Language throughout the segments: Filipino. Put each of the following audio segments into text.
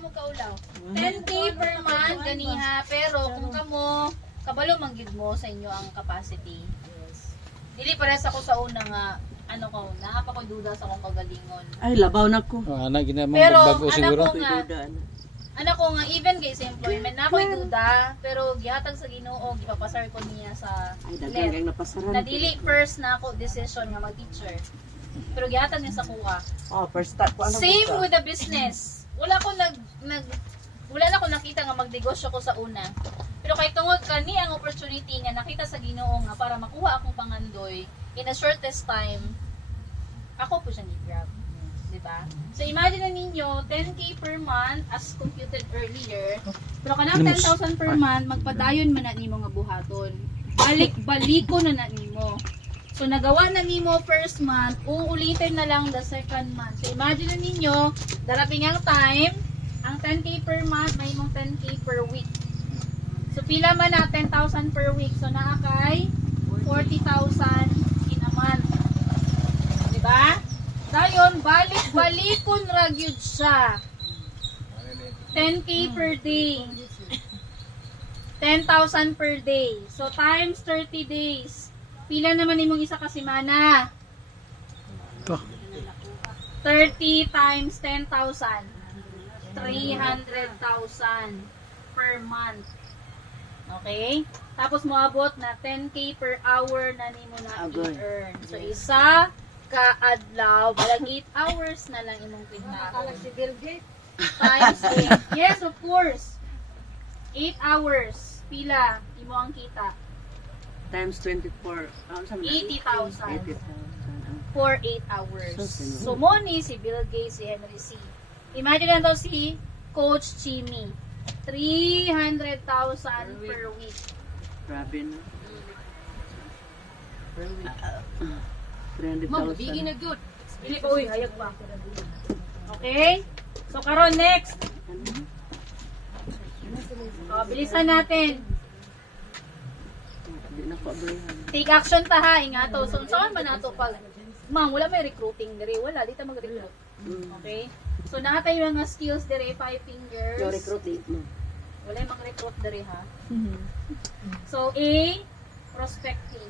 mo kaulaw. 10K per month ganiha, pero kung kamo kabalo manggid mo sa inyo ang capacity. Dili pares ako sa una nga ano ko, naa pa ko duda sa akong kagalingon. Ay, labaw na ko. Ana ginamang Pero bago siguro. anak ko nga even kay sa employment na ako duda, pero gihatag sa Ginoo, gipapasar ko niya sa Ay, LEP. dagang napasaran. Nadili first na ako decision nga mag-teacher. Pero gihatag niya sa kuha. Oh, first start ko ano Same buka. with the business. Wala ko wala na ko nakita nga magnegosyo ko sa una. Pero kay tungod kani ang opportunity nga nakita sa Ginoo nga para makuha akong pangandoy in a shortest time, ako po siya ni-grab. Diba? So imagine na ninyo, 10K per month as computed earlier. Pero kanang 10,000 per month, magpadayon man na nimo nga buhaton. Balik-baliko na nimo. So nagawa na nimo first month, uulitin na lang the second month. So imagine na ninyo, darating ang time, ang 10K per month, may mong 10K per week. So pila man na 10,000 per week. So naakay 40,000 in a month. Diba? Dayon, balik-balikon ra gyud siya. 10K per day. 10,000 per day. So times 30 days. Pila naman imong isa ka semana? To. 30 times 10,000. 300,000 per month. Okay? Tapos moabot na 10K per hour na nimo na Agoy. i-earn. So isa ka adlaw, balag 8 hours na lang imong kita. Si Bill Gates. Times 8. Yes, of course. 8 hours. Pila imo ang kita? Times 24. 80,000 80,000. for 8 hours. So, sino? So mo ni si Bill Gates, si Henry C. Imagine na to si Coach Jimmy. 300,000 per week. Grabe na. Per week. 300,000. na good. Dili pa, uy, hayag pa. Okay? So, karon next. Bilisan natin. Hindi na ko abrihan. Take action ta ha, ingato. So, saan ba nato pag, ma'am, wala may recruiting dire. Wala, di ta mag-recruit. Okay? So, naatay yung mga skills dire, 5 fingers. Yung recruiting mo. Wala yung mag-recruit dire ha. So, A, prospecting.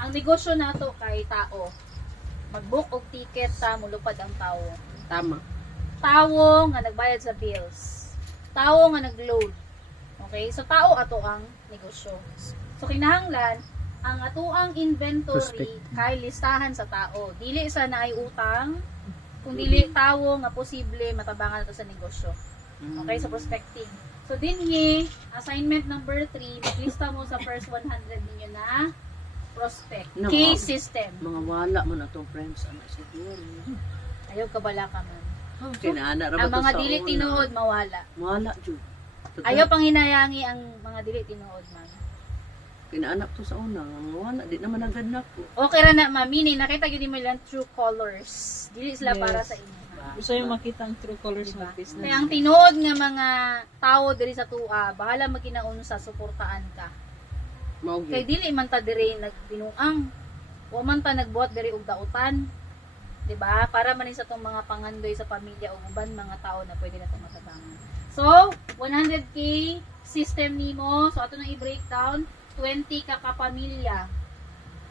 Ang negosyo nato kay tao. Mag-book og ticket ta mulupad ang tao. Tama. Tao nga nagbayad sa bills. Tao nga nag-load. Okay? So tao ato ang negosyo. So kinahanglan ang ato ang inventory kay listahan sa tao. Dili sa naay utang, kung dili tao nga posible matabangan ato sa negosyo. Okay, so prospecting. So dinhi assignment number 3, maglista mo sa first 100 ninyo na prospect. No, Case system. Mga wala mo na to friends. Ano siguro. Ayaw kabala ka man. Kinaana ra ba Ang to mga sa dili una? tinuod mawala. Wala jud. Ayaw pang hinayangi ang mga dili tinuod man. Kinaanak to sa una. Wala. Di naman agad na ko. Okay ra na mamini, nakita gyud mo ilang true colors. Dili sila para sa inyo. Gusto yung makita ang true colors ng business. Kaya ang tinuod nga mga tao diri sa tua, bahala magkinaunsa suportaan ka. Kay Maugi. dili man ta diri nagbinuang. Wa man ta nagbuhat diri og dautan. 'Di ba? Para man sa tong mga pangandoy sa pamilya ug uban mga tao na pwede nato matabangan. So, 100k system nimo. So ato nang i-breakdown, 20 ka kapamilya,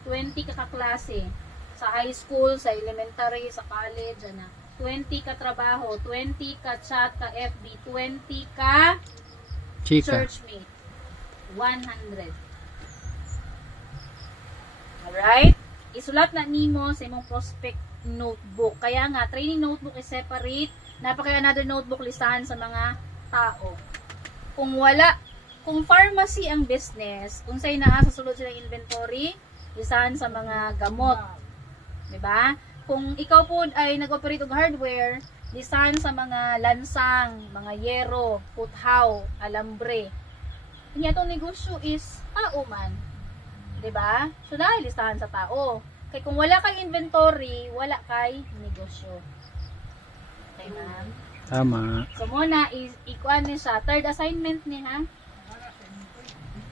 20 ka kaklase sa high school, sa elementary, sa college, ana. 20 ka trabaho, 20 ka chat, ka FB, 20 ka Chika. churchmate. 100. Alright? Isulat na nimo sa imong prospect notebook. Kaya nga, training notebook is separate. Napakaya another notebook listahan sa mga tao. Kung wala, kung pharmacy ang business, kung sa'yo naa sa sulod silang inventory, listahan sa mga gamot. Diba? Kung ikaw po ay nag-operate og hardware, listahan sa mga lansang, mga yero, puthaw, alambre. Kung itong negosyo is tao man. 'Di ba? So dahil listahan sa tao. Kaya kung wala kang inventory, wala kay negosyo. Okay, ma'am? Tama. So muna, ikuan ni siya. Third assignment ni ha?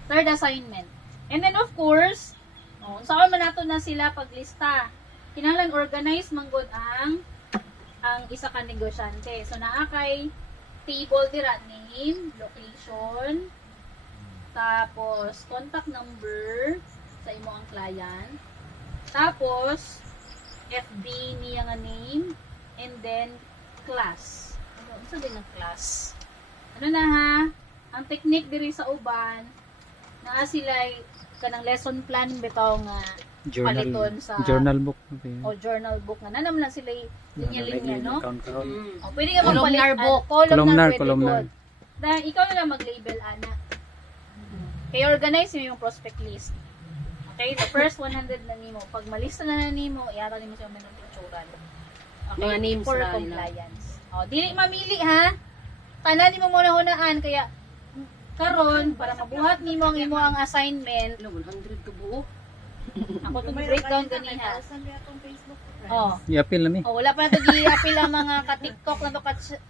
Third assignment. And then of course, saan man nato na sila paglista. Kinahanglan organize manggod ang ang isa ka negosyante. So naa kay table dira, name, location, tapos contact number sa imo ang client, tapos FB niya nga name, and then class. Ano sabi ng class? Ano na ha? Ang technique diri sa uban, naa sila kanang lesson plan bitaw nga paliton sa Journal book. o journal book nga nanam lang sila linya-linya, no? Mm. O, pwede ka Columnar magpalit. book. Columnar, pwede Columnar. po. Dahil ikaw na lang mag-label, ana. Kaya organize mo yung prospect list. Okay, the first 100 na nimo. Pag malista na nimo, iara nimo siya ng picturean. Okay, Mga names for na compliance. O, dili mamili ha. Tanan nimo muna hunaan, kaya karon para mabuhat nimo ang imo ang assignment. 100 ka buo. Ako itong breakdown ganiha. Oh. I-appeal na mi. Oh, wala pa na ito gi-appeal ang mga ka-TikTok na to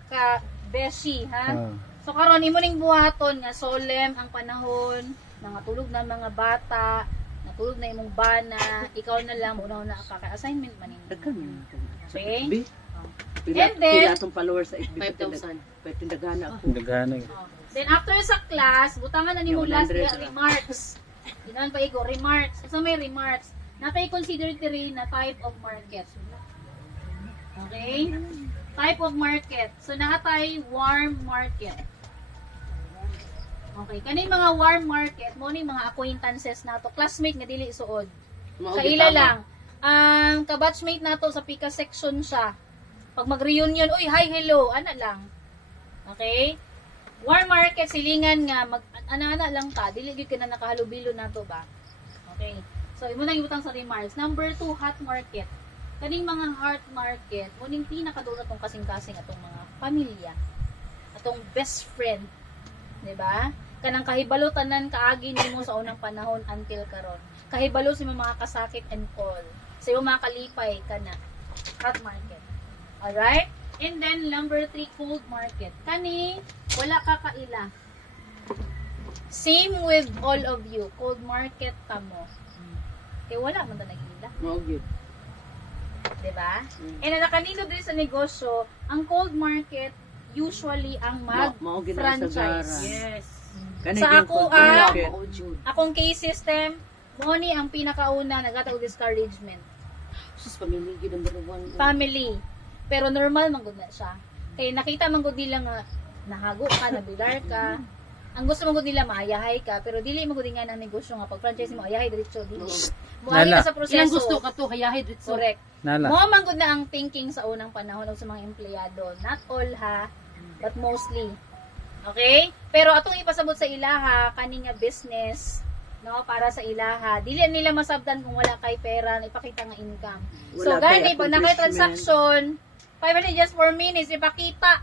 ka-beshi, ha? Ah. So, karon imo ning buhaton nga solemn ang panahon, mga tulog na mga bata, natulog na imong bana, ikaw na lang, una-una ka ka-assignment man nimo. Daghan man. Okay? FB. And then- pila atong followers sa FB. 5,000. Pwede daghan ako. Daghan na. Oh. Then, after sa class, butangan na nimo Yung last 100 nga remarks. Ginawan pa igo, remarks. So, may remarks. Natay consider rin na type of market. Okay? Type of market. So, nakatay warm market. Okay. Kaning mga warm market, mo ni mga acquaintances nato, classmate nga dili suod. Kaila lang. Ang kabatchmate nato sa pika section siya. Pag mag-reunion, uy, hi, hello, ana lang. Okay? Warm market, silingan nga, ana-ana lang ta, dili gyud ka na nakahalubilo nato ba? Okay. So, imo nang ibutang sa remarks. Number 2, hot market. Kaning mga hot market, muning pinakadulo atong kasing-kasing atong mga pamilya. Atong best friend. 'Di ba? Kanang kahibalo tanan kaagi nimo sa unang panahon until karon. Kahibalo sa mga kasakit and all. Sa imo mga kalipay kana hot market. Alright? And then number 3, cold market. Kani wala ka kaila. Same with all of you. Cold market kamo. Kaya wala man ta nagila. Mao gyud. Diba? And ang nakanino din sa negosyo, ang cold market usually ang Mao gyud ang mag-franchise. sagara. Yes. Kani Sa gyud ako, cold market. Mao jud. Akong case system, mo ni ang pinakauna nagatag og discouragement. Sus pamilya gyud number 1. Family. Pero normal man gud na siya. Kaya nakita man gud nila nga nahago ka, nabilar ka. Ang gusto mo gud nila maayahay ka, pero dili mo gud nga ang negosyo nga pag franchise mo ayahay diretso dili. Muali Lala. ka sa proseso. Ilang gusto ka to hayahay dito. Correct. Nala. Mo man gud na ang thinking sa unang panahon o sa mga empleyado. Not all ha, but mostly. Okay? Pero atong ipasabot sa ilaha kani nga business, no, para sa ilaha. Dili nila masabtan kung wala kay pera, ipakita nga income. So Wala kay gani pag nakay transaction, 500 just 4 minutes ipakita.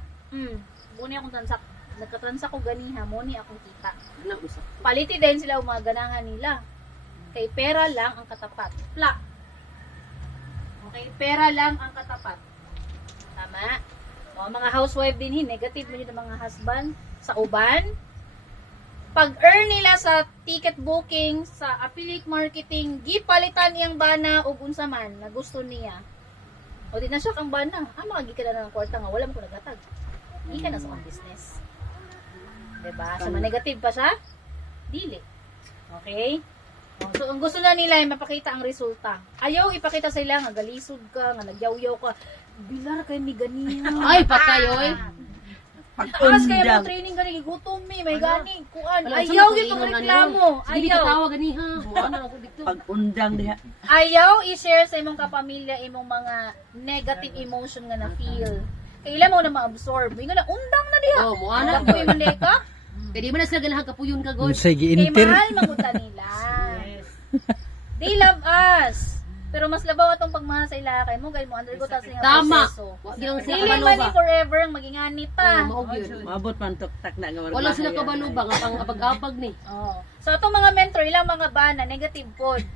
Muni akong nagka-transact ko ganiha, muni akong kita. Ana usa. Paliti din sila ang mga ganahan nila. Kay pera lang ang katapat. Plak. Okay, pera lang ang katapat. Tama? O, mga housewife din negative mo yun ang mga husband sa uban. Pag-earn nila sa ticket booking, sa affiliate marketing, gipalitan iyang bana o unsa man na gusto niya. O di na siya kang bana. Makagi ka na ng kwarta nga, wala mo ko nagatag. Hindi ka na sa kong business. Diba? So, negative pa siya? Dili. Okay? So, ang gusto na nila ay mapakita ang resulta. Ayaw ipakita sa ila nga galisod ka, nga nagyaw-yaw ka. Bilar kay ni ganiya. Ay patay oy. Taas kaya Pag-undang. mo training gani gutom mi, may gani kuan. Wala, Ayaw saan gyud ako tong ingon reklamo. Hindi ka Ayaw. tawa ganiha. Mo na ako dito. Pag-undang diha. Ayaw i-share sa imong kapamilya imong mga negative emotion nga na feel. Kailan mo na ma-absorb. Ingon na undang na diha. Oh, mo ana. Ang man ka. Kaya di man na sila ganahan kapuyon ka god. Say Kay gi-enter. mahal maguta nila. They love us. Pero mas labaw atong pagmahal sa ila kay mo gay mo undergo ta sa nga Tama. proseso. Wa gyud sila Dili man ni kabaluba. forever ang maginganit ta. Mao gyud. Maabot man tuktak na nga wala. Wala sila kabaluba nga pang abag-abag ni. Oh. So atong mga mentor ilang mga bana negative pod.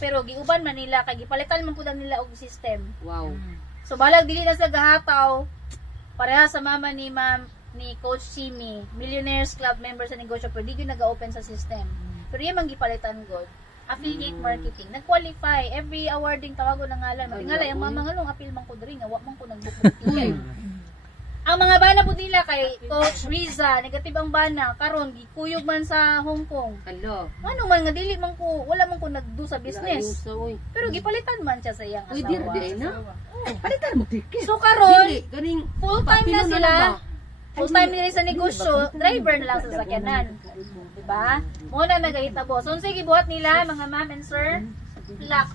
Pero giuban man nila kay gipalitan man pud nila og system. Wow. So balag dili na sa gahataw. Pareha sa mama ni Ma'am ni Coach Chimi, Millionaires Club member sa negosyo pero di gyud nag-open sa system. Pero iya man gipalitan god. affiliate marketing. Nag-qualify. Every awarding tawago ng ngalan. Matingala, yung mga ngalong appeal man ko diri nga wa man ko nag-book ticket. Ang mga bana po nila kay Coach Riza, negative ang bana, karon gikuyog man sa Hong Kong. Hello. Ano man nga dili man ko, wala man ko nagdo sa business. Pero gipalitan man siya sa iyang Uy, asawa. di na. Palitan mo ticket. So karon, Dili, ganing full time na papilo sila. ba? Full time nila sa negosyo, driver na lang sa sakyanan. Diba? Muna nagahitabo. So sige buhat nila mga ma'am and sir, luck.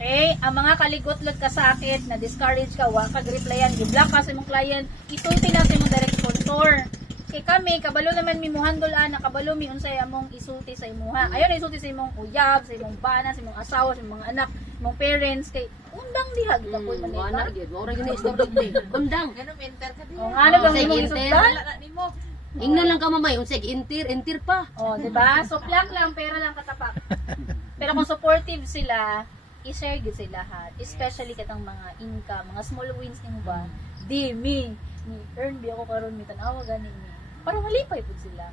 Okay, ang mga kaligot-lot ka sa akin, na discourage ka, wa kag replyan, gi-block ka sa imong client, isulti na sa imong direct sponsor. Kay kami, kabalo naman mi mo handle ana, kabalo mi unsay among isulti sa imuha. Ayon isulti sa imong uyab, sa imong bana, sa imong asawa, sa imong mga anak, imong parents kay undang diha gid ako'y Wala manita. gyud, mao ra gyud ni istorya. Undang. O ano bang Sige, imong enter. isultan? Ingnan lang ka mamay, unsay intir pa. Oh, 'di ba? So plak lang, pera lang katapak. Pero kung supportive sila, i-share gid sila lahat. Especially katang mga income, mga small wins nimo ba? Di mi earn bi ako karon mi tan-awa gani mi. Para malipay pud sila.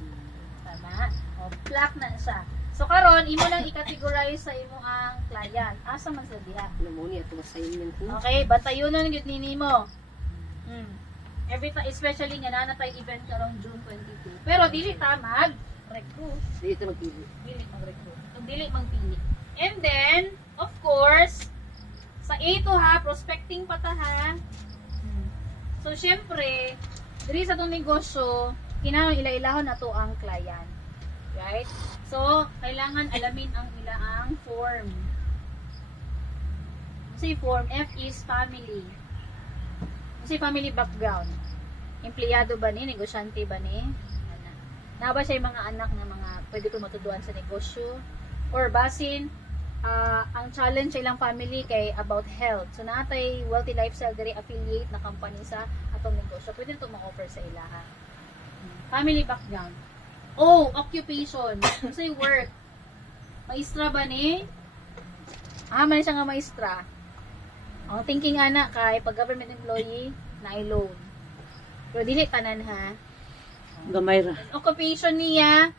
Tama? O plak na siya. So karon imo lang i-categorize sa imo ang client. Asa man sa diha? Ano mo ni ato assignment ko. Okay, batayonon gyud nimo. Every time, especially nga na tay event karong June 22. Pero dili ta mag recruit. Dito magpili. Dili mag-recruit. Kung dili magpili. And then, of course, sa A2 ha, prospecting pa ta ha. So, syempre, diri sa itong negosyo, kinahanglan ila-ilahon na to ang client. Right? So, kailangan alamin ang ilaang form. Kasi form F is family. Kasi family background. Empleyado ba ni? Negosyante ba ni? Na ba siya yung mga anak na mga pwede ko matuduan sa negosyo? Or basin, ang challenge sa ilang family kay about health. So natay wealthy lifestyle diri affiliate na company sa atong negosyo. Pwede ito ma-offer sa ilaha. Family background. Oh, occupation. Ano say work? Maestra ba ni? Man siya nga maestra. Ang thinking ana kay pag government employee na i-loan. Pero dili tanan ha. Gamay ra. Occupation niya,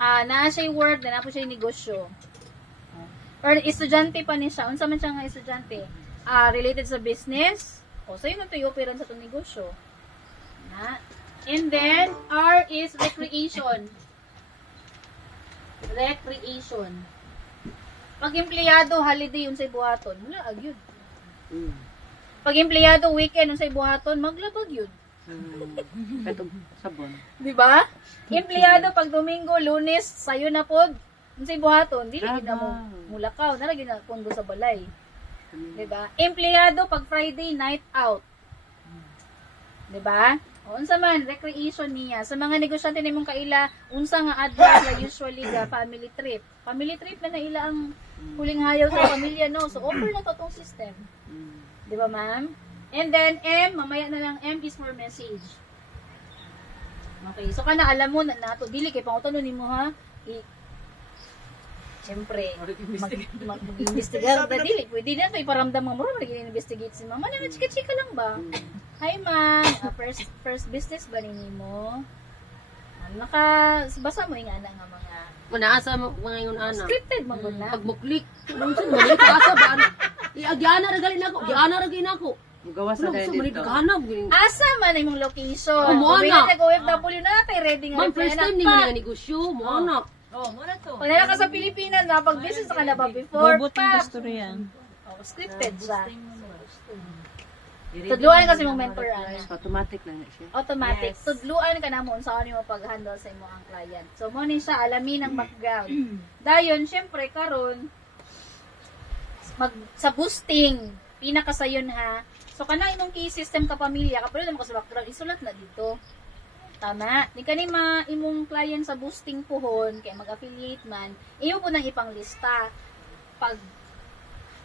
naa siya work, na po siya negosyo. Or estudyante pa niya siya. Unsa man siya nga estudyante? Related sa business. O, so yun ito yung operan sa itong negosyo. Na. And then, R is recreation. Recreation. Pag empleyado, holiday, unsay buhaton. Wala, agyud. Pag empleyado, weekend, unsay buhaton, maglabag yun. Katong sabon. Di ba? Empleyado pag Domingo, Lunes, sayo na pod. Unsay buhaton, dili gid na mo mulakaw, nara gid na pondo sa balay. Di ba? Empleyado pag Friday night out. Di ba? O unsa man recreation niya sa mga negosyante nimong kaila, unsa nga advance na usually ga family trip. Family trip na ila ang huling hayaw sa pamilya no. So offer na to tong system. Di ba, ma'am? And then M, mamaya na lang M is for message. Okay, so kana alam mo na nato dili kay pangutan nimo ha. Siyempre, mag-investigar na dili. Pwede na ito iparamdam mo mo mag-investigate si mama. Na chika-chika lang ba? Hi ma'am, first business ba nimo? Basa mo yung ana nga mga Manaasa mga ingon ana. scripted man gud na. Pag mo click, unsa mo ni asa ba? Agyana ra gali nako, agyana ra gini nako. Gawas na Unsa dahil mo ni dito. kahanap gini. Asa man imong location? Oh, mo Kung ana. nag-OFW na tayo ready nga. Ma'am, first time ni nga negosyo, mo ana. Kung nala ka sa Pilipinas, napag-business ka na ba before? Bobot ng Pa. gusto yan. Oh, scripted siya. Tudluan kasi mong mentor ana. Automatic lang na siya. Automatic. Tudluan ka na mo sa ano mo pag-handle sa imo ang client. So mo ni siya alamin ang background. Dayon syempre karon sa boosting pinakasayon ha. So kana imong key system ka pamilya kapag mo ka sa background isulat na dito. Tama. Di ka ni imong client sa boosting puhon kay mag-affiliate man, iyo po nang ipanglista. Pag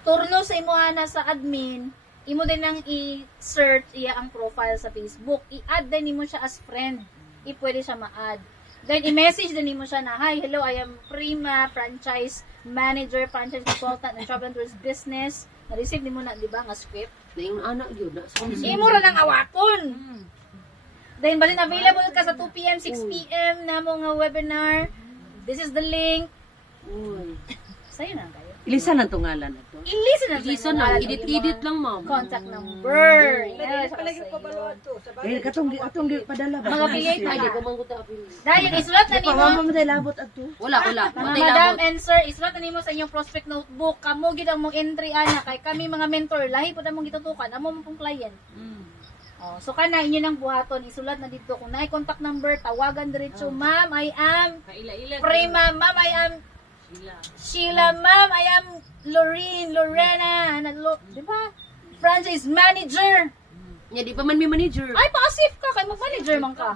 turno sa imo ana sa admin, imo din nang i-search iya ang profile sa Facebook. I-add din nimo siya as friend. Pwede siya ma-add. Then i-message din nimo siya na, "Hi, hello, I am Prima franchise manager, franchise consultant ng Travel and Tours business." Na-receive nimo na, di ba, nga script? Na yung ana gyud na. Imo ra nang awakon. Then, balin available ka sa 2 p.m., 6 p.m. na mo nga webinar. This is the link. Uy. Sa'yo na kayo. Ilisan ang tungalan na to. I-listen na Listen na, edit-edit lang, ma'am. Contact number. Eh, katong di padala ba? Mga affiliate Ay, na. di ko man ko ta-apil. Dahil isulat na Di pa nimo. mama mo labot ato. Wala. Mga Matay madam labot. and sir, isulat na nimo sa inyong prospect notebook. Kamo gid ang mong entry ana kay kami mga mentor, lahi pud among gitutukan, amo mo pong client. Oh, so kana inyo nang buhaton, isulat na dito kung naay contact number, tawagan diretso. Ma'am, I am Kaila-ila. Prima, ma'am, I am Sheila, ma'am, I am Lorena, di ba? Franchise manager. Nya di pa man may manager. Ay, pa-asif ka, kay mag-manager man ka.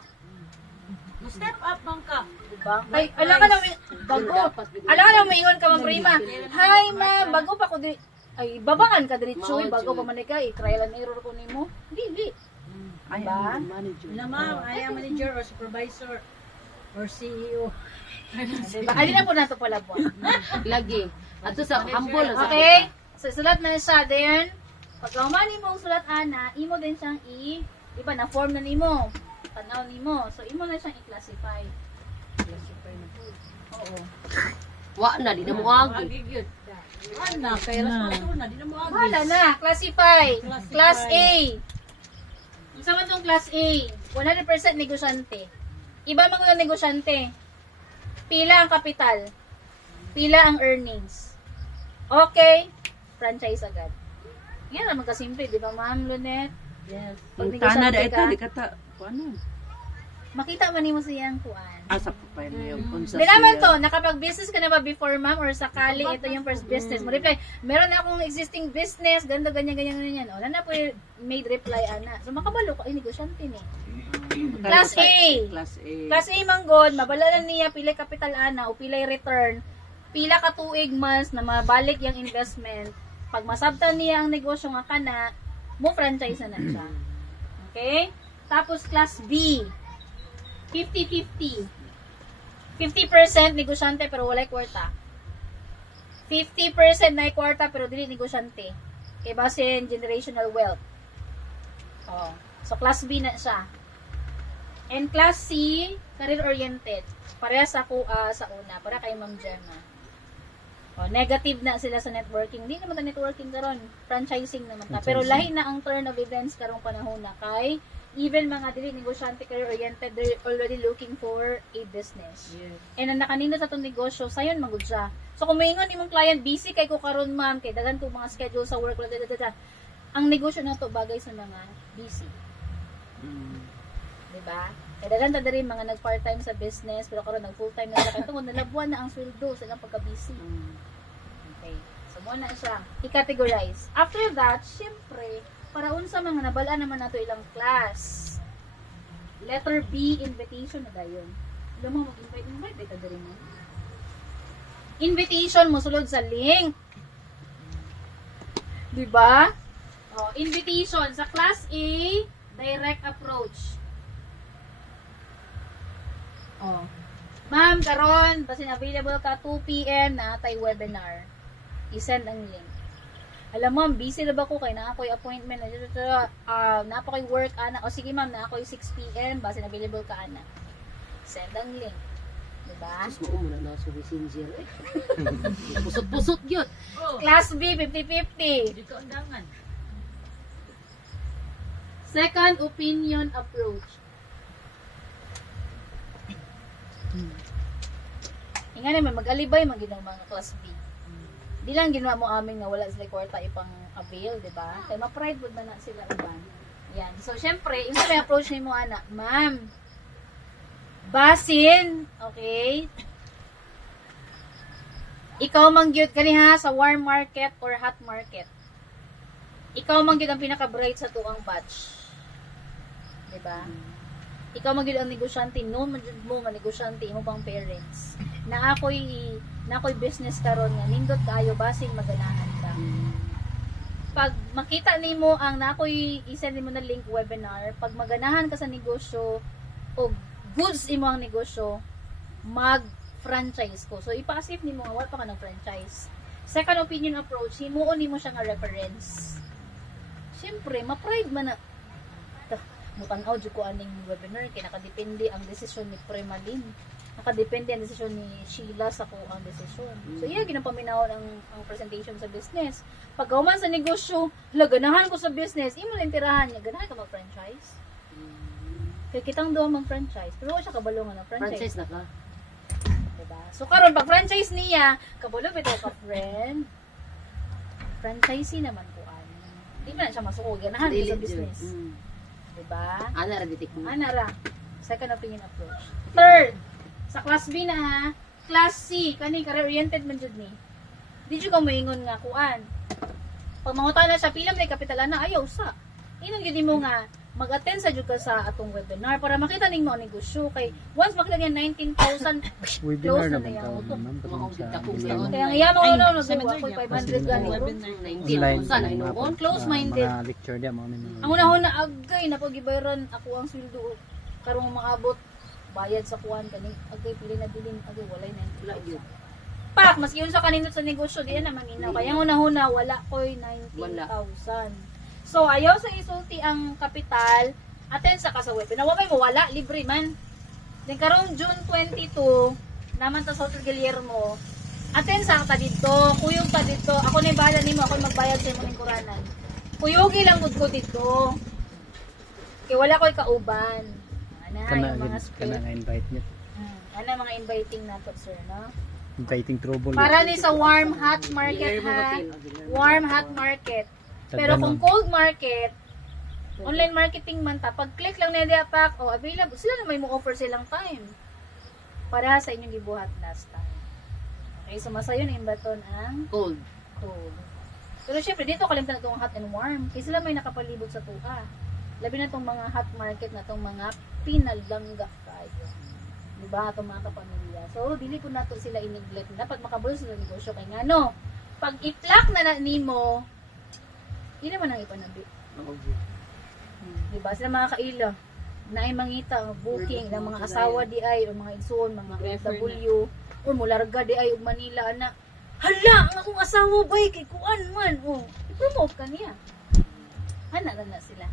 Step up man ka. Diba? Kay, alam ka na, maingon ka, ma'am Prima. Hi, ma'am, bago pa ko di, ay, babaan ka diretso, bago pa man ka, trial and error ko nimo. Dili. Ay, Ba? ang manager. Na ma'am, I am manager or supervisor or CEO. Diba? Ay, di na po nato pala buwan. Lagi. Ato sa humble sa Okay? So, sulat na siya. Then, pag humani mo ang sulat ana, imo din siyang iba na form na nimo. Tanaw nimo. So, imo na siyang i-classify. Oo. Wa na di na mo agi. Agigid. Ana, kay responsible na, di na mo agis. Wala na. Classify. Class A. Kung sa man tong class A, 100% negosyante. Iba mga negosyante. Pila ang kapital. Pila ang earnings. Okay. Franchise agad. Yan naman kasimple, di ba ma'am Lunette? Yes. Pag Ang tana da negosyante ito, ka, di kata, ano? makita man nimo siyang kuan. Asa pa pa yun yung unsa Di naman siya. to, nakapag-business ka na ba before ma'am or sakaling ito yung first business mo? Reply, meron na akong existing business, ganito, ganyan. O, na po yung made reply, ana. So, makabalo ka, negosyante ni. Class A. Class A. Class A manggod, mabalalan niya pila kapital ana o pila return, pila ka tuig mas na mabalik yung investment. Pag masabtan niya ang negosyo nga kana, mo franchise na siya. Okay? Tapos class B, 50-50. 50% negosyante pero walay kwarta. 50% na kwarta pero dili negosyante. Kay base generational wealth. Oh. So class B na siya. And class C, career-oriented. Pareha sa sa una. Para kay Ma'am Gemma. O, negative na sila sa networking. Hindi naman ta networking karon, franchising naman ta. Pero lahi na ang turn of events karong panahon na kay even mga dili negosyante career-oriented, they're already looking for a business. Yes. And ang nakanino sa itong negosyo, sayon magud siya. So kung maingon imong client, busy kay ko karon ma'am, kay daghan ko mga schedule sa work, ang negosyo na to bagay sa mga busy. Diba? Kaya daghan ta diri mga nag part-time sa business, pero karon nag full-time na sila kay tungod nalabuan na ang sweldo sa ilang pagka-busy. Okay. So mo na siya i-categorize. After that, syempre, para unsa mga nabala naman nato ilang class. Letter B, invitation na dayon. Alam mo mag-invite ka diri mo. Invitation mo sulod sa link. Diba? Oh, invitation sa class A, direct approach. Oh. Ma'am, karon basin available ka 2 PM na tay webinar. I-send ang link. Alam mo, busy na ba ko kay na ako'y appointment na ako'y work ana o sige ma'am na ako'y 6 PM basin available ka ana. Send ang link. Diba? Mas mo muna na sa messenger. Pusot-pusot gyud. Class B 50-50. Di ka undangan. Second opinion approach. Inga naman, mag-alibay man ginang mga class B. Di lang ginawa mo amin nga wala sila kwarta ipang avail, di ba? Kaya ma-pride would man na sila uban. Yan. So, syempre, yung may approach ni mo, anak, ma'am, basin, okay? Ikaw mangyud kaniha sa warm market or hot market. Ikaw mangyud ang pinaka-bright sa tuang batch. Di ba? Ikaw magyud ang negosyante, no magyud mo nga negosyante imo pang parents. Na ako'y business karon nga nindot kaayo basin maganahan ka. Pag makita nimo ang nakoy i-send nimo na link webinar, pag maganahan ka sa negosyo o goods imo ang negosyo, mag-franchise ko. So ipa-asif nimo nga wala pa ka ng franchise. Second opinion approach, himuon nimo siya nga reference. Siyempre, ma-pride man na mutanaw jud ko aning webinar kay nakadepende ang desisyon ni Premalin. nakadepende ang desisyon ni Sheila sa ko ang desisyon. So iya ginapaminawon ang presentation sa business. Pag kauman sa negosyo, hala ganahan ko sa business, imo lang tirahan niya, ganahan ka mag-franchise. Kaya kitang duha mag-franchise, pero wala siya kabalo nga na franchise. Franchise na ka. Diba? So karon pag franchise niya, kabalo bitaw ka friend. Franchisee naman ko ani. Di man siya masuko, ganahan ko sa business. Diba? Ana ra bitik mo. Ana ra. Second opinion approach. Third, sa class B na ha, class C, kani career-oriented man jud ni. Di jud ka moingon nga kuan. Pag mangutan na siya, pila may kapitalan na, ayaw sa. Inong yun mo nga, mag-attend sa jud ka sa atong webinar para makita ning mo ang negosyo. Kay once makita niya 19,000, Webinar Close na naman niya. ka naman pa Mga sa tapos bilang. na. kaya nga yaman ko no, seminar ako'y niya. 500 gani. Online Sana mga inuon. Close-minded. mga lecture dia mo Ang una-una agay na pagibayaran ako ang sweldo karong maabot bayad sa kuan kani agay pili na bilin agay walay Wala 90,000. yun. Pak mas yun sa kaninot sa negosyo diyan naman inaw. Kaya ang una-una wala koy 19,000. So ayaw sa isulti ang kapital attend sa kasaweb. Pinawamay mo wala libre man. Then karong June 22 naman ta sa Hotel Guillermo. Attend sa ta dito, kuyog ta dito. Ako na bahala nimo, ako magbayad sa imong kuranan. Kuyugi lang gud ko dito. Kay wala koy kauban. Ana kana yung mga kana script. nga invite niya. Ana mga inviting nato sir, no? Inviting trouble. Para ni sa warm hot market ha. Warm hot market. Pero kung cold market, online marketing man ta, pag click lang na diapak o available, sila na may mo offer silang time. Para sa inyong gibuhat last time. Okay, so masayon ang baton ang Cold. cold. Pero syempre, dito kalimtan itong hot and warm. Kasi sila may nakapalibot sa tuwa. Labi na itong mga hot market na itong mga pinalangga kayo. Diba? Itong mga kapamilya. So, dili ko nato sila in-neglect. Dapat makabulos sa negosyo. Kaya nga, no? Pag i-plak na nimo, hindi naman ang ipanabi. Diba? Sila mga kaila. Na ay mangita, booking, ng mga asawa di ay, o mga igsoon, mga OFW, o mularga di ay, o Manila, na, hala, ang akong asawa ba'y, kay kuan man, o, i-promote ka niya. Hana na sila.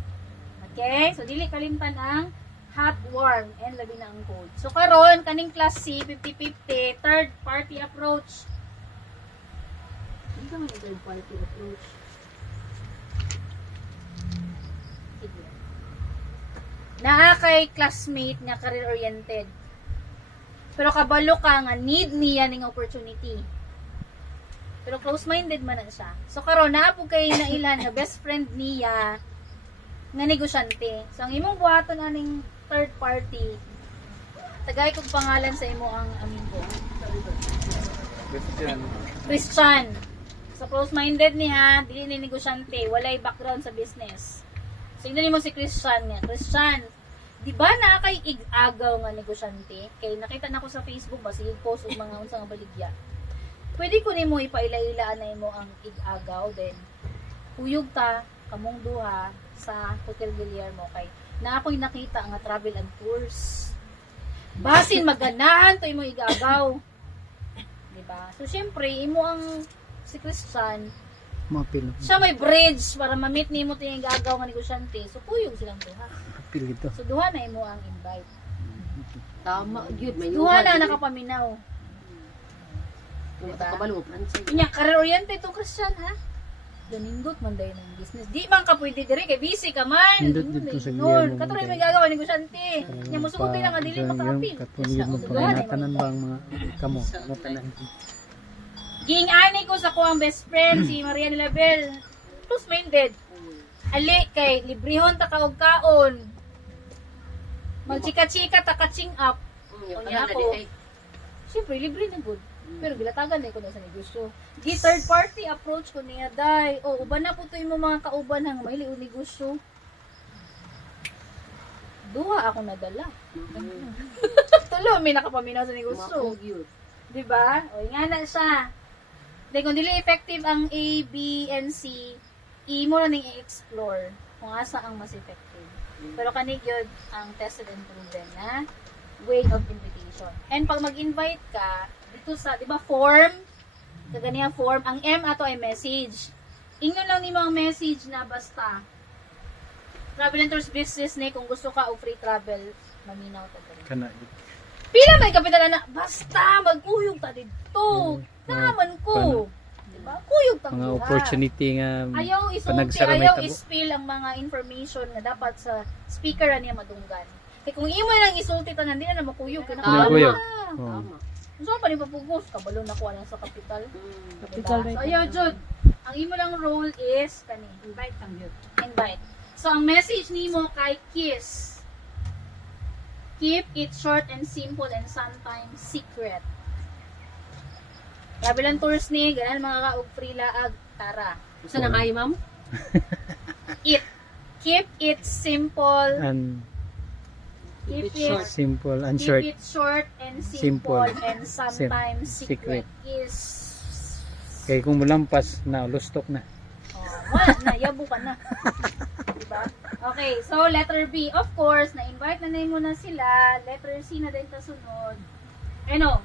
Okay? So, dili kalimtan ang hot, warm, and labi na ang cold. So, karon kaning class C, 50-50, third party approach. Ano ka man yung third party approach? Sige. Naa kay classmate nga career-oriented. Pero kabalo ka nga need niya ning opportunity. Pero close-minded man na siya. So karon naa po kay nailan nga best friend niya nga negosyante. So ang imong buhaton aning third party, tagay kog pangalan sa imo ang amigo. Christian. So close-minded niya, dili ni negosyante, walay background sa business. So, mo si Christian nga. Christian, di ba na kay ig-agaw nga negosyante? Kay nakita na ko sa Facebook, basig post og mga unsa nga baligya. Pwede ko nimo ipaila-ilaan na imo ang ig-agaw, then uyog ta kamong duha sa Hotel Guillermo kay na ako'y nakita nga travel and tours. Basin maganahan to imo ig-agaw. Di ba? So syempre imo ang si Christian Mapil. siya may bridge para ma-meet nimo tiyang gagaw nga negosyante. So kuyog silang duha. Mapil ito. So duha na imo ang invite. Tama, yun. May Duha na nakapaminaw. Kabalo mo, franchise. Kanya career-oriented to Christian ha. Ganindot man dahil ng business. Di man ka pwede dire kay busy ka man. Nindot dito sa Guillermo. Katuloy may gagawa negosyante. Nya musugot lang nga dili maka-appeal. Katulad mo Duha na pangatanan imo. ba ang mga kamo? Matanan. Ging ani ko sa ko ang best friend si Marian Label. Close-minded. Ali kay librehon ta kaog kaon. Magchika-chika ta ka-ching up. Unya ako. Siyempre, libre na good. Pero gilatagan na ko na sa negosyo. Di third party approach ko niya, day. O, uban na po to yung mga kauban hang may liw negosyo. Duha ako nadala. Tulo, may nakapaminaw sa negosyo. Diba? O, nga na siya. Dahil kung dili effective ang A, B, and C, imo na ning i-explore kung asa ang mas effective. Pero kanig yun ang tested and proven na way of invitation. And pag mag-invite ka, dito sa, di ba, form, kaganiyang form, ang M ato ay message. Ingon lang nimo ang message na basta travel and tours business ni kung gusto ka o free travel, maminaw ta dali. Kana. Pila may kapital na, basta magkuyog ta dito. Naman ko. Diba? Kuyog ta Mga diha. opportunity nga Ayaw isulti, panagsara may ayaw tabo. ispill ang mga information na dapat sa speaker niya madunggan. Kaya kung imo lang isulti tanan, hindi na makuyog. Kaya Hindi makuyog. na. Oh. Tama. Gusto pa rin papugos, kabalo na kuha lang sa kapital. Kapital Diba? rate. So, ayaw, Jud. Ang imo lang role is, kani, Invite ang yun. invite. So, ang message nimo kay Kiss, keep it short and simple and sometimes secret. Grabe lang tours ni, ganun mga kaog free laag, tara. Gusto na kayo, ma'am? Keep it simple, And keep it short. it simple and keep short. it short and simple, Simple. and sometimes secret. Secret. Is Kaya kung mulampas na, lustok na. wala na, yabo ka na. Diba? Okay, so letter B. Of course, na-invite na mo na sila. Letter C na din kasunod. Ano?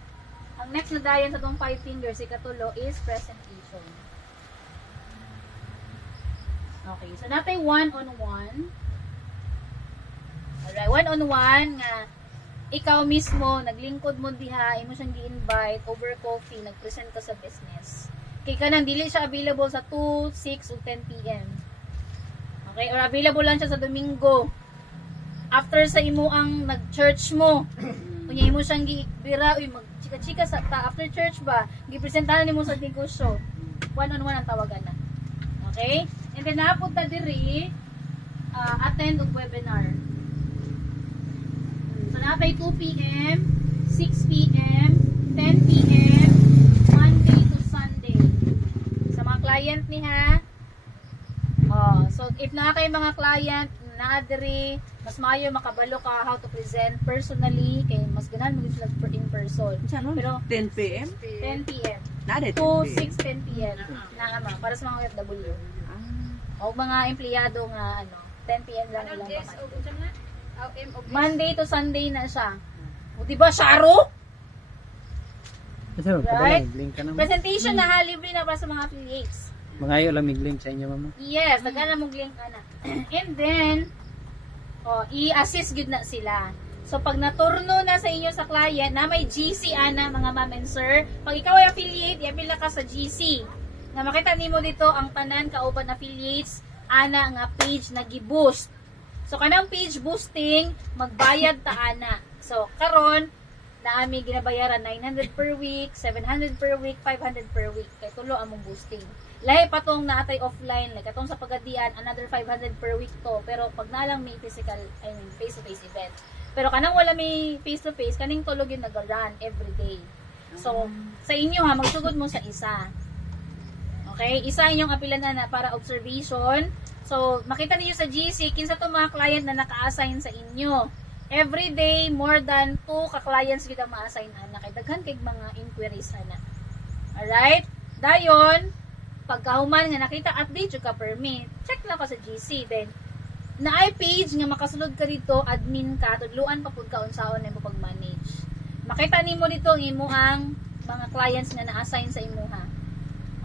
Ang next na dayan sa itong 5 fingers, ikatulo, is presentation. Okay, so natin one-on-one. Alright, one-on-one nga ikaw mismo, naglingkod mo diha, imo siyang gi-invite over coffee, nag-present ka sa business. Kay kanang dili siya available sa 2, 6 o 10 PM. Okay, or available lang siya sa Domingo. After sa imo ang nag-church mo, kunya imo siyang gibira, uy mag-chika-chika sa after church ba, gipresentahan nimo sa negosyo. One-on-one ang tawagan na. Okay? And then napod ta diri attend og webinar. So natay 2 PM, 6 PM, 10 PM, Monday to Sunday. Sa mga client ni ha. So if na kay mga client na diri, mas maayo makabalo ka how to present personally kay mas ganahan mo sila in person. Pero 10 p.m.? 10 PM Nade 10 to p.m. 6 10 PM na ama para sa mga OFW. O mga empleyado nga 10 PM lang ilang bakante. Monday to Sunday na siya. O di ba, Sharo? Kasi Right? link ka naman. Presentation na ha, libre na para sa mga affiliates. Mga ayo lang link sa inyo, mama. Yes, nagana mong link ka na. And then, i-assist good na sila. So, pag naturno na sa inyo sa client, na may GC, ana, mga ma'am and sir, pag ikaw ay affiliate, i-apila ka sa GC. Na makita nimo dito, ang tanan kauban affiliates, ana nga page na gi-boost. So, kanang page boosting, magbayad ta ana. So, karon na aming ginabayaran 900 per week, 700 per week, 500 per week. Kay tulo among boosting. Lahi pa tong naatay offline, like atong sa pagadian, another 500 per week to. Pero pag na lang may physical, face-to-face event. Pero kanang wala may face-to-face, kaning tulog yung nag-run every day. So, sa inyo ha, magsugod mo sa isa. Okay? Isa inyong apilan na para observation. So, makita niyo sa GC, kinsa to mga client na naka-assign sa inyo. Every day, more than 2 ka-clients kita ma-assign na. Kay daghan kay mga inquiries na. Alright? Dayon, pagkahuman nga nakita update yung ka-permit, check lang ka sa GC. Then, na page nga makasulod ka dito, admin ka, tudluan pa pud ka unsaon na mo pag-manage. Makita nimo dito ang imo ang mga clients nga na-assign sa imo ha.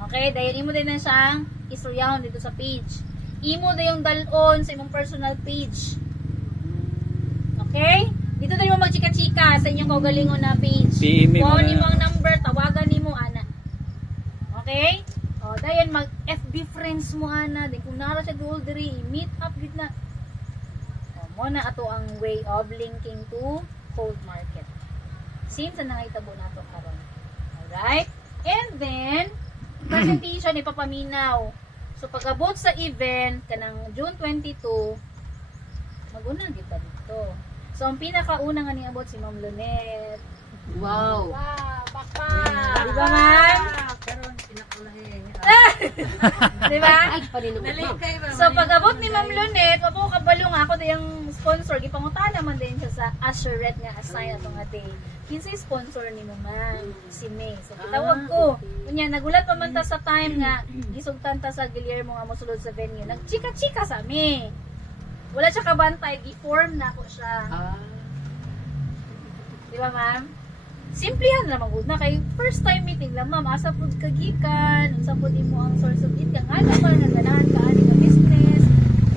Okay, dahil imo din na siyang istoryahon dito sa page. Imo na yung dalon sa imong personal page. Okay? Dito tayo mo magchika-chika sa inyong kaugalingon na page. PM mo Kung na. nimo ang number, tawagan nimo ana. Okay? O, dayon mag FB friends mo ana. Then kung nara siya duol diri, meet up gid na. O, mo na ato ang way of linking to cold market. Since na nangitabo nato karon. Alright? And then, presentation ipapaminaw. So pag-abot sa event kanang June 22, maguna kita dito. So ang pinakauna nga niabot si Ma'am Lunet. Wow. Wow, baka. Di ba, ma'am? Karon pinakulahi. Di ba? Ay, paninong ma'am. So pag-abot ni Ma'am Lunet, wabo kabalo nga ako diyang sponsor, gipangutan naman din siya sa Assurette nga assign ato nga day. Kinsay sponsor ni mo ma'am? Si May. So kitawag ko. Kunya nagulat pa man ta sa time nga gisugtan ta sa Guillermo nga mosulod sa venue. Nagchika-chika sa mi. Wala siya kabantay, gi-form na ko siya. Di ba ma'am? Simplihan na magud na kay first time meeting lang ma'am, asa pud kagikan, unsa pud imo ang source of income, ano pa nga ganahan ka ani nga business.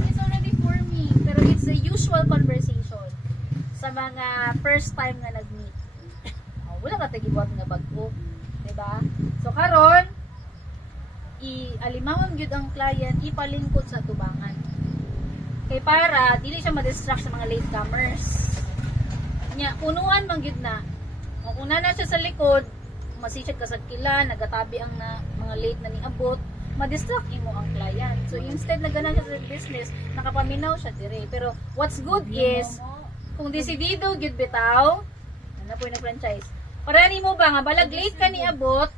It's already for me, pero it's a usual conversation sa mga first time nga nag-meet. wala ka tagibuhat nga bago. Diba? So karon alimangon gyud ang client ipalingkod sa tubangan. Kay para dili siya ma-distract sa mga latecomers. Nya punuan man gyud na. Kung una na siya sa likod, masisad ka sa kila, nagatabi ang mga late na niabot, ma-distract imo ang client. So instead na ganan siya sa business, nakapaminaw siya dire. Pero what's good is kung desidido gyud bitaw, ano po na franchise. Para nimo ba nga balag late ka niabot,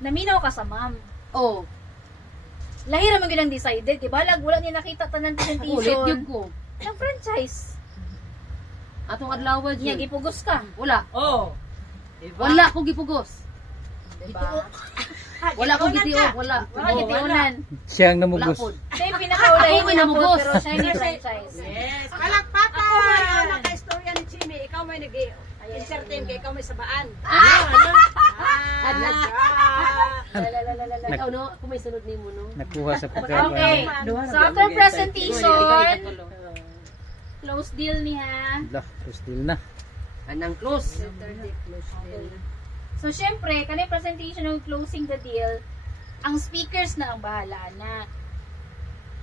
naminaw ka sa ma'am. Oh, Lahira man gyud ang decided, kay balag wala niya nakita tanan ulit presentation. yun ko. Ang franchise. Atong adlaw Nya dyan. gipugos ka. Wala. Oh. Diba? Wala akong gipugos. Diba? Wala akong gitiog. Wala. Wala gitiunan. Siya ang Wala namugos. po. Siya yung pinakaulahin Ako mo na namugos. pero siya yung franchise. Yes. Palakpakan! Ako man ang naka-istorya ni Chimi, ikaw may nag-entertain kay ikaw may sabaan. Lalalala. Ikaw no, ako may sunod nimo no. Nakuha sa pagkaba. Okay. Duha So na after ba presentation, close deal niya. Lah, still na. Anang close. So syempre, kanay presentation ng closing the deal, ang speakers na ang bahala na.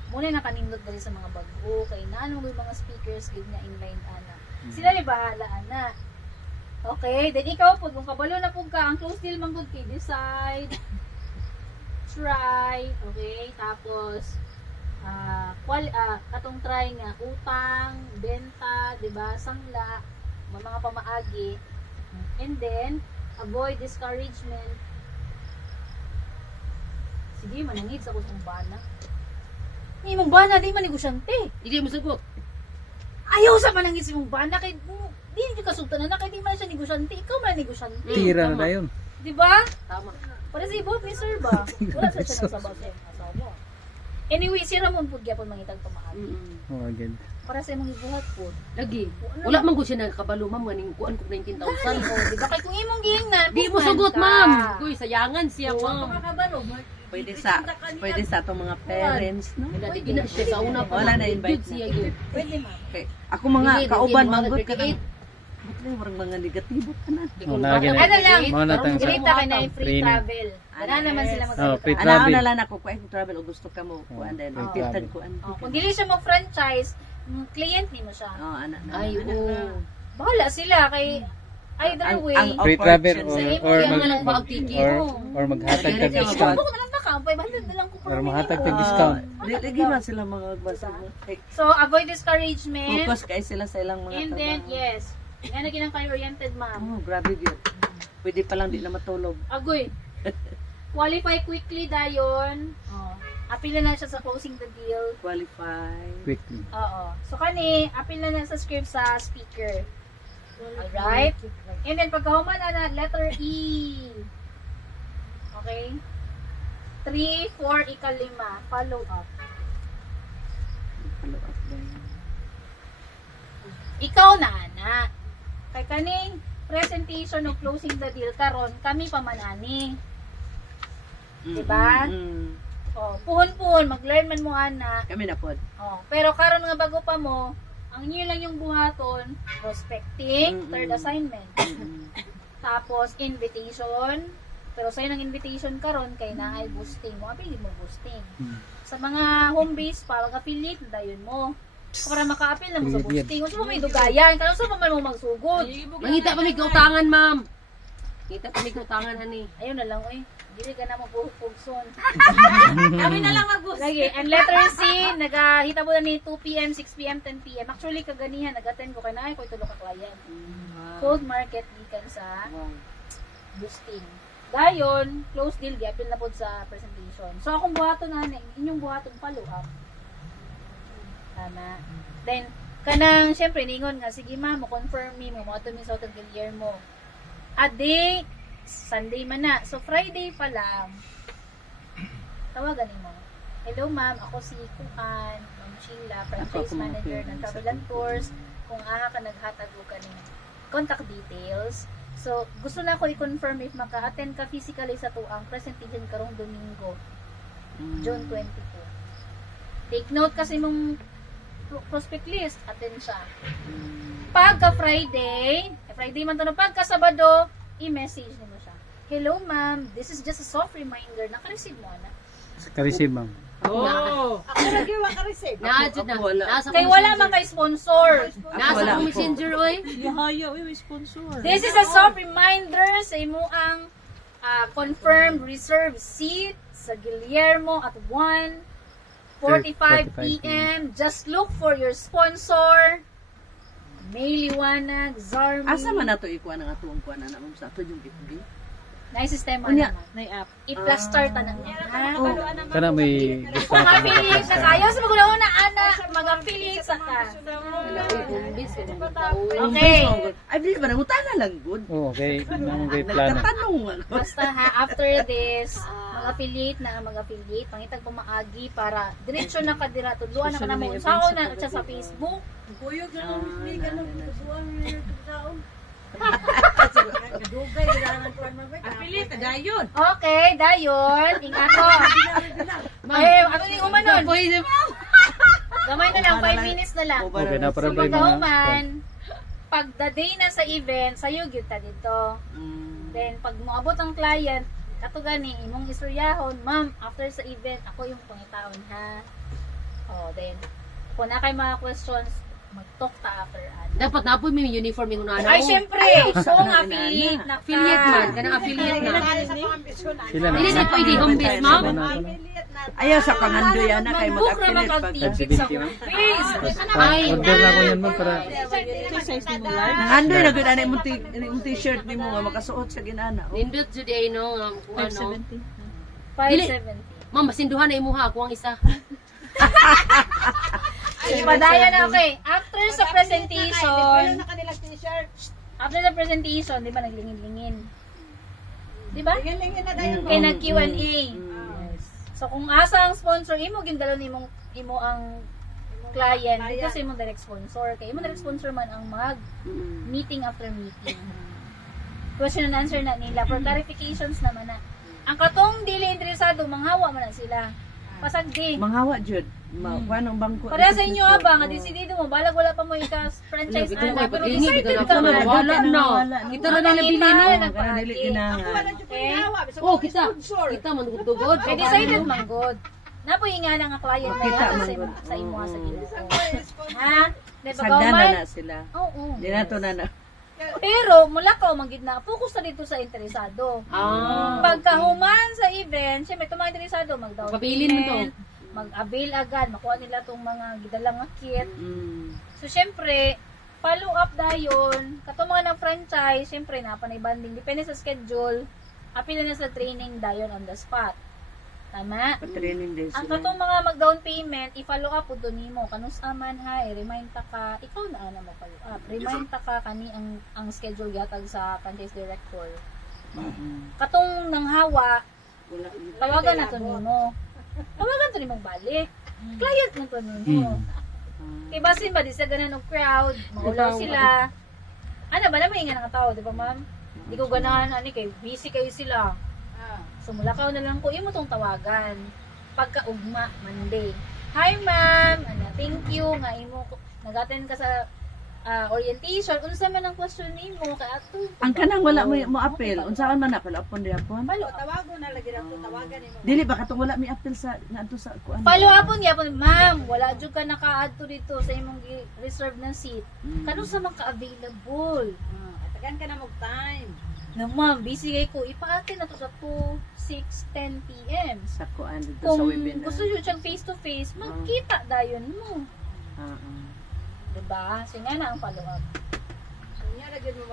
Muna na kanindot dali sa mga bago, kay naano may mga speakers gid na inline ana. Sila ni bahala ana. Okay, then ikaw pud kung kabalo na pud ka, ang close deal man gud kay decide, try, okay? Tapos katong try nga utang, benta, 'di ba? Sangla, mga pamaagi. And then avoid discouragement. Sige, manangit sa kusang bana. Ni mong bana di man negosyante. Hindi mo sagot. Ayaw sa manangit si mong bana kay di niyo kasultanan na kay di man siya negosyante. Ikaw man negosyante. Tira na tama. na yun. Di ba? Tama. Para si Bob ni Sir ba? Wala sa siya nagsabaw sa iyong asawa. Anyway, si Ramon po gyapon mangitag pamaagi. Oh, again. Para sa imong ibuhat po. Lagi. Wala man ko siya nakabalo ma'am ganing kuan ko 19,000. Di ba kay kung imong gihingnan, Di mo sugot ma'am. Kuy sayangan siya ma'am. Makabalo. Pwede sa atong mga parents, no? Dati gina siya sa una pa. Wala na invite Good na. siya yun. Pwede ma'am. Okay. Ako mga Dili, kauban dili, manggod ka dili. na. Ba't na yung mga negatibo ka na? Oh, lagi na. Ano lang, Mao na tang sa Grita ka na yung free training. travel. Wala naman sila Oh, magsalita. free Alam travel. na lang ako kung travel o gusto ka mo kuan din. free Pitag travel. kuan. Kung dili siya mag-franchise, client ni mo siya. Oh, anak na. Ay, anak na. oo. Bahala sila kay either way. Free travel opportunity. or Yung mag mga pag-ticket. or maghatag Dili tag ka discount. Bukod na lang na ka, 500 na lang ko Or per mahatag minute. tag discount. Lagi man sila mga magbasa mo. Okay. So, avoid discouragement. Focus kay sila sa ilang mga And then, trabaho. yes. Yan na ginang career-oriented, ma'am. Oh, grabe yun. Pwede pa lang di na matulog. Agoy. Qualify quickly dayon. Oh. Apil na siya sa closing the deal. Qualify. Quickly. Oo. So, kani, apil na sa script sa speaker. Alright? And then, pagkahuman na letter E. Okay? 3, 4, ika-5. Follow up. Follow up din. Ikaw na, ana. Kay kaning presentation o closing the deal karon kami pa manani. Diba? Oh, puhon-puhon, mag-learn man mo ana. Kami na pod. Oh, pero karon nga bago pa mo, ang inyo lang yung buhaton, prospecting, third assignment. Tapos invitation. Pero sa'yo ng invitation karon kay naay boosting mo. Apili mo boosting. Sa mga home base pa, mag-affiliate na dayon mo. Para maka-appeal na mo sa Affiliate. boosting. Kung may dugayan, kaya saan pa man mo magsugod? Mangita pa may kautangan ma'am. Ngita pa may kautangan hani. Ayun na lang, oy. Dili ka na magpugson. Kami na lang mag-boost. Lagi. And letter C, nagahita mo na ni 2 p.m., 6 p.m., 10 p.m. Actually, kaganihan, nag-attend ko kay naay ko itulo ka client. Cold market gikan sa boosting. Dayon, close deal, giapil na po sa presentation. So, akong buhaton na, inyong buhaton follow up. Tama. Then, kanang, syempre, ningon nga, sige ma, mo-confirm me, mo to mi sa hotel Guillermo mo. Ade, Sunday man na. So, Friday pa lang, tawagan mo. Hello ma'am, ako si Kuan, Ma'am Sheila, franchise manager ng Travel and Tours. Kung aha ka naghatag ko kaning contact details. So, gusto na ako i-confirm if maka-attend ka physically sa tuang presentation karong Domingo, June 22. Take note kasi mong prospect list, attend siya. Pagka Friday, Friday man to no pagka Sabado, i-message nimo siya. Hello ma'am, this is just a soft reminder. Naka-receive mo na. Ka-receive ma'am. Oh. Ako lagi wa ka receive. Naadjud na. Ako wala. Nasa Kay wala man kay sponsor. Nasa Wala ko ako. messenger oy. This is a soft reminder sa imo ang confirmed reserved seat sa Guillermo at 1:45 p.m. Just look for your sponsor. May Liwanag, Zarmi. Asa man nato ikuan ang atuang kuan na mo sa ato yung FB. Nice sistema Unya. naman. May app. I-plaster ta na. Kana may gusto Kung na affiliate na kayo, sa maguna-una, ana, mag-affiliate sa ka. Umbis ko nang taon. Okay. Ay, di ba nangutana lang good. Oo, okay. Nang may plano. Nagtatanong ako. Basta ha, after this, mag-affiliate na mag-affiliate. Pangitag pumaagi para diretso na ka dira. Tudluan na ka na mo. Sao na siya sa Facebook. Kuyog na lang ni kanang kusuan ni taon. Dugay gidanan ko man ba? Affiliate dayon. Okay, dayon. Ingat ko. Ay, ano ni umanon? Gamay na lang, 5 minutes na lang. Okay, na para So, ba pagkauman, pag the day na sa event, sa'yo gyud ta dito. Mm. Then, pag moabot ang client, kato gani, imong istoryahon, ma'am, after sa event, ako yung pangitaon, ha? Oh, then, kung na kay mga questions, mag-talk ta after ad. Dapat napoy may uniform yung unana. Ay, syempre! So, ang affiliate na ka. Affiliate man, kanang affiliate na. Sa pangambisyon na. Sila na. Dili na pwede home base, ma'am. Affiliate na. Ayaw sa pangandoy ana kay Mag-book na mag-affiliate pag mag-activate sa face. Ay, Order na ko yan ma'am para nangandoy na gud ani mo t-shirt nimo nga makasuot sa ginana. Oh. nindot jud ay no, nga kung ano. 570. Ma'am, basinduhan na imuha ako ang isa. Ipadaya na, okay. After sa Meron presentation, na kanilang t-shirt. after the presentation, di ba naglingin-lingin? Di ba? Lingin-lingin na dayon. Kaya nag-Q&A. So, kung asa ang sponsor, imo gindalo nimo imo ang client dito sa imong direct sponsor. Kaya imong direct sponsor man ang meeting after meeting. Question and answer na nila. For clarifications naman na. Ang katong dili interesado, manghawa man na sila. Pasagdi. Manghawa jud. Kuan ang bangko. Pareha sa inyo ba nga desidido mo balag wala pa mo franchise Ito ana ko pero pag-ingi decided bitaw ka na man. wala na. Kita na nila bili no. Kana dili ginahan. Wala dyan po ginawa. Bisa Oh, ko kita. sponsor. Kita man tugod. Kay decided man god. Napoy nga na nga client na Kita yata man sa gud. sa imo sa Ginoo. Sponsor. Ha? Di ba Sagdan na man? na sila. Oo. Di na to na na. Pero mula ka magid na focus na dito sa interesado. Ah. Pagkahuman sa event, syempre itong mga interesado mag-down Pabilin mo to. payment, mag-avail agad, makuha nila tong mga gidalang nga kit. Mm. So, syempre, follow up dayon. Katong mga ng-franchise, syempre, napanay banding. Depende sa schedule. Apil na sa training dayon on the spot. Tama? Pa-training din Ang sila. katong mga mag-down payment, i-follow up po doon nimo. Kanus aman ha, remind ta ka, ikaw na mo follow up. Remind ta ka kani ang schedule gatag sa franchise director. Mm. Katong nanghawa, tawagan na to nimo. Tawagan to nimong balik. Client na to nimo. Kay basin ba di sa ganan og crowd, maulaw sila. Ano ba na may nga nga tao, di ba ma'am? Di ko ganahan ani kay busy kayo sila. So mulakaw na lang ko imo tong tawagan. Pagkaugma Monday. Hi ma'am, thank you nga imo nag-attend ka sa orientation. Unsa man ang question nimo kay ato? Ang kanang wala mo apel, unsaon man na pala upon diapon? Follow Tawago na lagi na to. Tawagan ni mo. Dili ba katong wala mi apel sa ngadto sa kuan? Follow up gyapon, ma'am. Wala jud ka naka-add to dito sa imong reserve na seat. Kano sa man ka-available? Tagan ka na mo time. Na ma'am, busy kay ko. Ipa-attend na to sa 2:10 p.m. Sa kuan dito Kung sa webinar. gusto nyo siyang face-to-face, magkita dayon mo. Ah, ah. Diba? So nga na ang follow-up. So, niya lagi mo